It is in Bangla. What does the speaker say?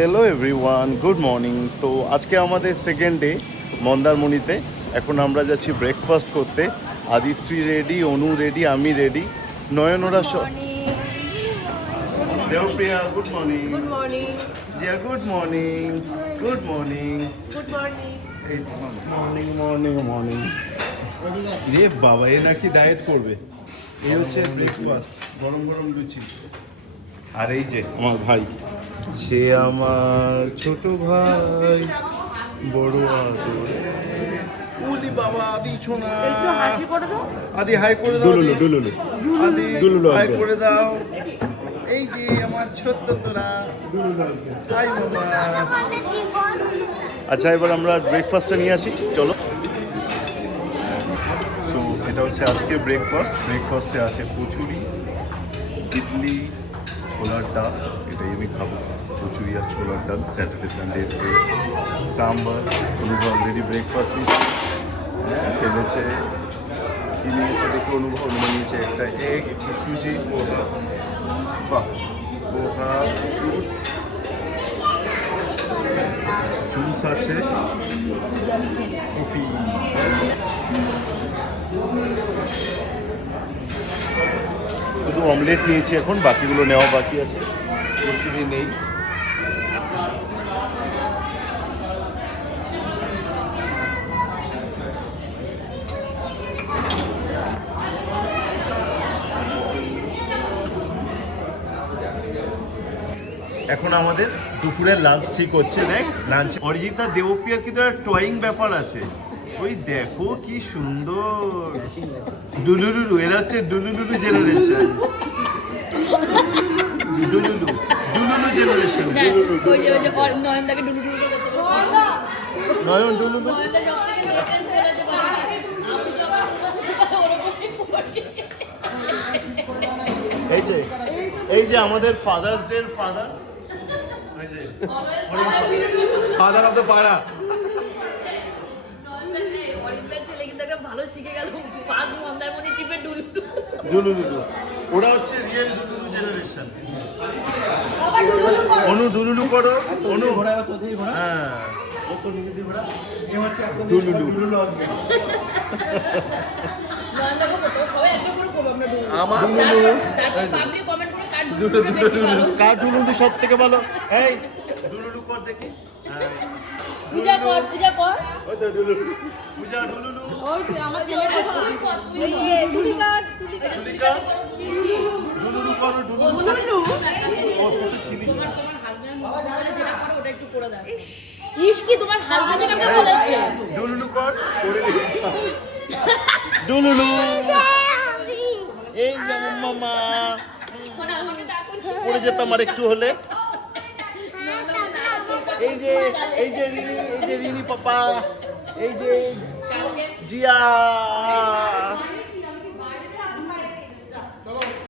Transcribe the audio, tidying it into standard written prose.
Hello everyone, good morning. তো আজকে আমাদের সেকেন্ড ডে মন্দারমণিতে। এখন আমরা যাচ্ছি ব্রেকফাস্ট করতে। আদিত্রি রেডি, অনু রেডি, আমি রেডি, নয়নরা সব। Debapriya good morning. Good morning. Zia good morning. Good morning. Good morning. এই মর্নিং মর্নিং মর্নিং। রে বাবা, এ নাকি ডায়েট করবে। এই হচ্ছে ব্রেকফাস্ট, গরম গরম লুচি। আর এই যে আমার ভাই, সে আমার ছোট ভাই, বড় আদরে। উলি বাবা, আদি সোনা। একটু হাসি করে দাও। আদি হাই করে দাও। দুলুলু দুলুলু আদি দুলুলু হাই আঙ্কেল। করে দাও। এই যে আমার ছোট্ট তোরা। হাই মামা। আচ্ছা, এবার আমরা ব্রেকফাস্টটা নিয়ে আসি, চলো। সো এটা হচ্ছে আজকে ব্রেকফাস্টে আছে কচুরি, ইডলি, ছোলার ডাল। এটাই আমি খাবো, কচুরি আর ছোলার ডাল। Saturday Sunday sambar. অনুভব অলরেডি ব্রেকফাস্ট হ্যাঁ ফেলেছে। কি নিয়েছে দেখে অনুভব নিয়েছে একটা এগ, একটু সুজি, পোহা। বাহ, পোহা, ফ্রুটস, জুস আছে, কফি। শুধু অমলেট নিয়েছি, এখন বাকিগুলো নেওয়া বাকি আছে। কচুরি নেই। এখন আমাদের দুপুরের লাঞ্চ ঠিক হচ্ছে। দেখ লাঞ্চ অরিজিতা দেবপ্রিয়ার কিন্তু একটা টয়িং ব্যাপার আছে। ওই দেখো কি সুন্দর ডুলুলুলু। এরা হচ্ছে ডুলুলুলু জেনারেশন। ডুলুলু ডুলুলু জেনারেশন। ওই যে নয়নদাকে ডুডু ডুডু করতে বলো। নয়ন ডুলুলু। নয়নদা যখন থেকে রিফারেন্স চালাতে পারে আমি যখন ওরকমই করি। এই যে আমাদের ফাদার্স ডে এর ফাদার। এই যে ফাদার অফ দ্য পাড়া। নয়নদা যে অরিন্দার ছেলে কিন্তু একটা ভালো শিখে গেল পাঁচ মন্দারমণি টিপে ডুডু ডুলুলুলু। ওরা হচ্ছে রিয়েল ডুলুলু জেনারেশন। অনু ডুলুলু করো। অনু ঘোড়া তো দিয়ে ঘোড়া। হ্যাঁ, ও তো নিজে ঘোড়া। এ হচ্ছে একদম দুলুলু। দুলুলু আঙ্কেল। নয়নদাকে বলতো সবাই একটা করে করবো আমরা ডুডু। আমার তারপর পাবলিক কমেন্ট করে কার দুটো ডুডুটা দুটো বেশি ভালো। ডুলুলু। কার ডুলুলু সব থেকে ভালো? এই ডুলুলু কর দেখি। হ্যাঁ, পূজা কর পূজা কর। ওই তো ডুলুলু। পূজা ডুলুলু। ওই যে আমার ছেলে তুই কর তুই কর। তুলিকার তুলিকা ডুলুলু করো। ডুলুলু। ও তুই তো ছিলিস না। তোমার হাজবেন্ড যেটা করে ওটা একটু করে দাও। ইস কি তোমার হাজবেন্ড কাকে বলেছে? ডুলুলু কর। করে দিয়েছি। ডুলুলু। এই যে আমার মামা। মানে আমাকে ডাকুন। পড়ে যেতাম আর একটু হলে। এই যে রিনি পাপা। এই যে জিয়া।